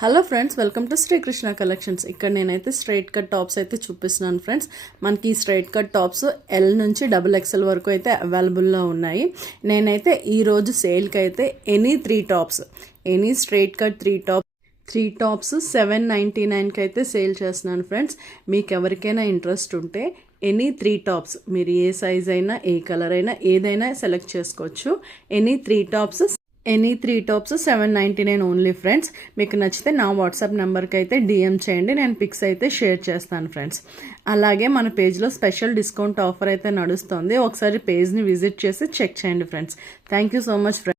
Hello friends, welcome to Srikrishna collections. ఇక్కడ నేనైతే straight cut tops అయితే చూపిస్తున్నాను ఫ్రెండ్స్. మనకి స్ట్రైట్ కట్ టాప్స్ ఎల్ నుంచి XXL వరకు అయితే అవైలబుల్లో ఉన్నాయి. నేనైతే ఈరోజు సేల్కి అయితే any straight cut three tops 799కి అయితే సేల్ చేస్తున్నాను ఫ్రెండ్స్. మీకు ఎవరికైనా ఇంట్రెస్ట్ ఉంటే ఎనీ 3 టాప్స్ మీరు ఏ సైజ్ అయినా ఏ కలర్ అయినా ఏదైనా సెలెక్ట్ చేసుకోవచ్చు. Any three tops 799 only friends. మీకు నచ్చితే నా వాట్సాప్ నెంబర్కి అయితే డిఎం చేయండి, నేను పిక్స్ అయితే షేర్ చేస్తాను ఫ్రెండ్స్. అలాగే మన పేజ్లో స్పెషల్ డిస్కౌంట్ ఆఫర్ అయితే నడుస్తుంది. ఒకసారి పేజ్ని విజిట్ చేసి చెక్ చేయండి friends. Thank you so much friends.